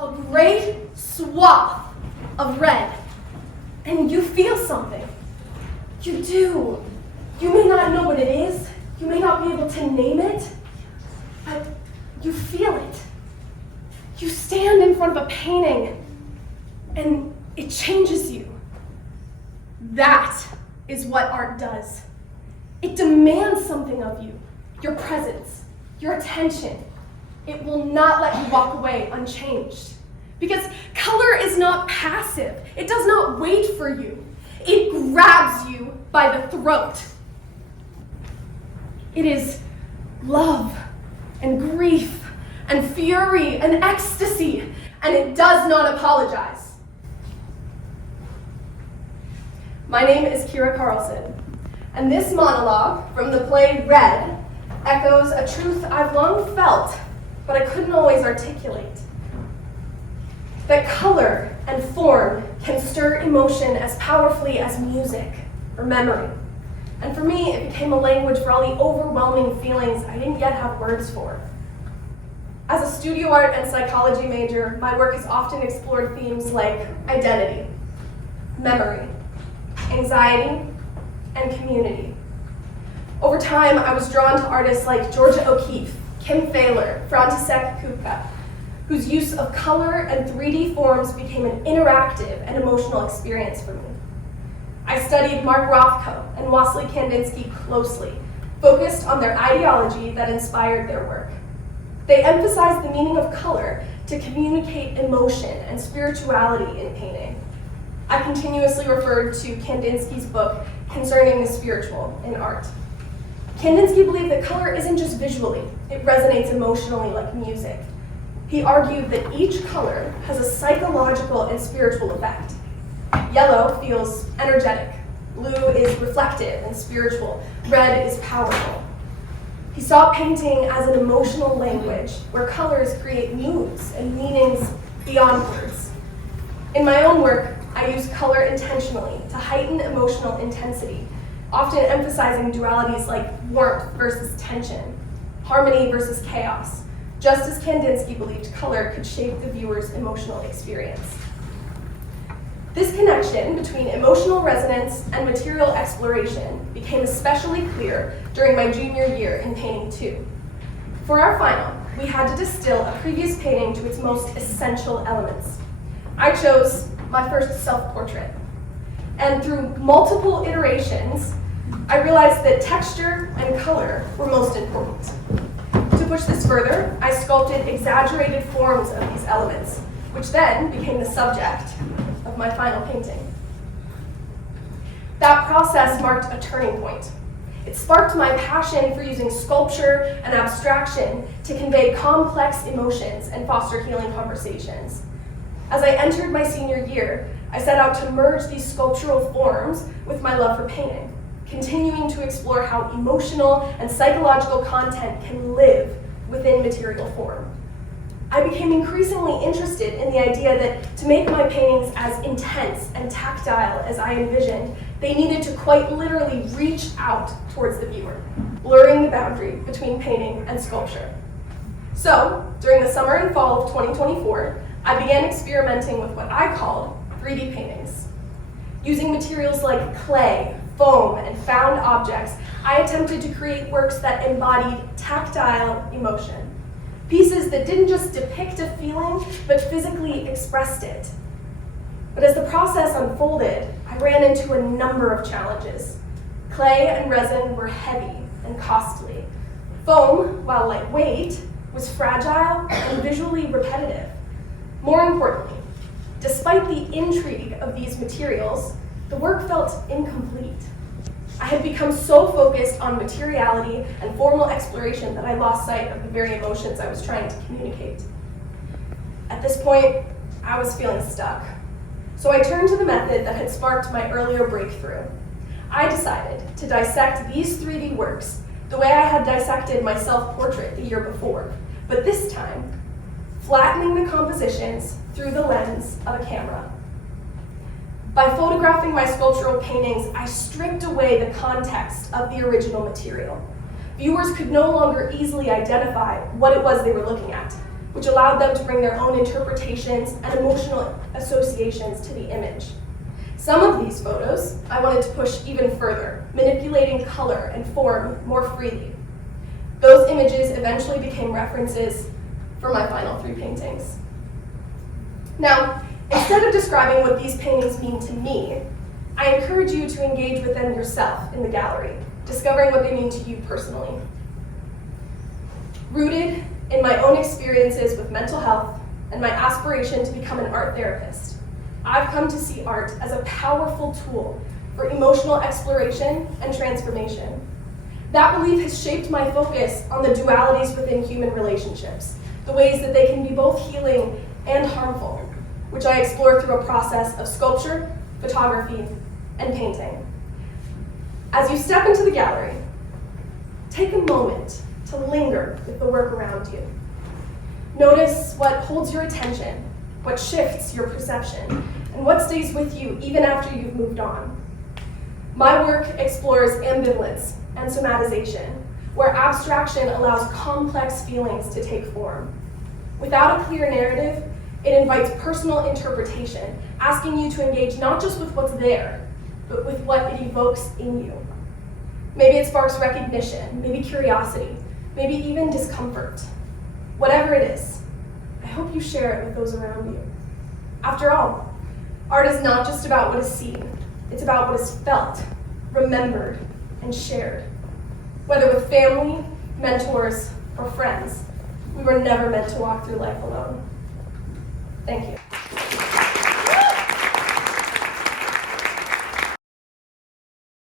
a great swath of red, and you feel something. You do. You may not know what it is, you may not be able to name it, but you feel it. You stand in front of a painting, and it changes you. That is what art does. It demands something of you, your presence, your attention. It will not let you walk away unchanged. Because color is not passive. It does not wait for you. It grabs you by the throat. It is love and grief and fury and ecstasy, and it does not apologize. My name is Kira Carlson, and this monologue from the play Red echoes a truth I've long felt, but I couldn't always articulate. That color and form can stir emotion as powerfully as music or memory. And for me, it became a language for all the overwhelming feelings I didn't yet have words for. As a studio art and psychology major, my work has often explored themes like identity, memory, anxiety, and community. Over time, I was drawn to artists like Georgia O'Keeffe, Kim Thaler, František Kupka, whose use of color and 3D forms became an interactive and emotional experience for me. I studied Mark Rothko and Wassily Kandinsky closely, focused on their ideology that inspired their work. They emphasized the meaning of color to communicate emotion and spirituality in painting. I continuously referred to Kandinsky's book concerning the spiritual in art. Kandinsky believed that color isn't just visually, it resonates emotionally like music. He argued that each color has a psychological and spiritual effect. Yellow feels energetic, blue is reflective and spiritual, red is powerful. He saw painting as an emotional language where colors create moods and meanings beyond words. In my own work, I use color intentionally to heighten emotional intensity, often emphasizing dualities like warmth versus tension, harmony versus chaos, just as Kandinsky believed color could shape the viewer's emotional experience. This connection between emotional resonance and material exploration became especially clear during my junior year in painting 2. For our final, we had to distill a previous painting to its most essential elements. I chose my first self-portrait, and through multiple iterations, I realized that texture and color were most important. To push this further, I sculpted exaggerated forms of these elements, which then became the subject of my final painting. That process marked a turning point. It sparked my passion for using sculpture and abstraction to convey complex emotions and foster healing conversations. As I entered my senior year, I set out to merge these sculptural forms with my love for painting, continuing to explore how emotional and psychological content can live within material form. I became increasingly interested in the idea that to make my paintings as intense and tactile as I envisioned, they needed to quite literally reach out towards the viewer, blurring the boundary between painting and sculpture. So, during the summer and fall of 2024, I began experimenting with what I called 3D paintings. Using materials like clay, foam, and found objects, I attempted to create works that embodied tactile emotion. Pieces that didn't just depict a feeling, but physically expressed it. But as the process unfolded, I ran into a number of challenges. Clay and resin were heavy and costly. Foam, while lightweight, was fragile and visually repetitive. More importantly, despite the intrigue of these materials, the work felt incomplete. I had become so focused on materiality and formal exploration that I lost sight of the very emotions I was trying to communicate. At this point, I was feeling stuck. So I turned to the method that had sparked my earlier breakthrough. I decided to dissect these 3D works the way I had dissected my self-portrait the year before, but this time, flattening the compositions through the lens of a camera. By photographing my sculptural paintings, I stripped away the context of the original material. Viewers could no longer easily identify what it was they were looking at. which allowed them to bring their own interpretations and emotional associations to the image. Some of these photos I wanted to push even further, manipulating color and form more freely. Those images eventually became references for my final 3 paintings. Now, instead of describing what these paintings mean to me, I encourage you to engage with them yourself in the gallery, discovering what they mean to you personally. Rooted in my own experiences with mental health and my aspiration to become an art therapist, I've come to see art as a powerful tool for emotional exploration and transformation. That belief has shaped my focus on the dualities within human relationships, the ways that they can be both healing and harmful, which I explore through a process of sculpture, photography, and painting. As you step into the gallery, take a moment to linger with the work around you. Notice what holds your attention, what shifts your perception, and what stays with you even after you've moved on. My work explores ambivalence and somatization, where abstraction allows complex feelings to take form. Without a clear narrative, it invites personal interpretation, asking you to engage not just with what's there, but with what it evokes in you. Maybe it sparks recognition, maybe curiosity, maybe even discomfort. Whatever it is, I hope you share it with those around you. After all, art is not just about what is seen, it's about what is felt, remembered, and shared. Whether with family, mentors, or friends, we were never meant to walk through life alone. Thank you.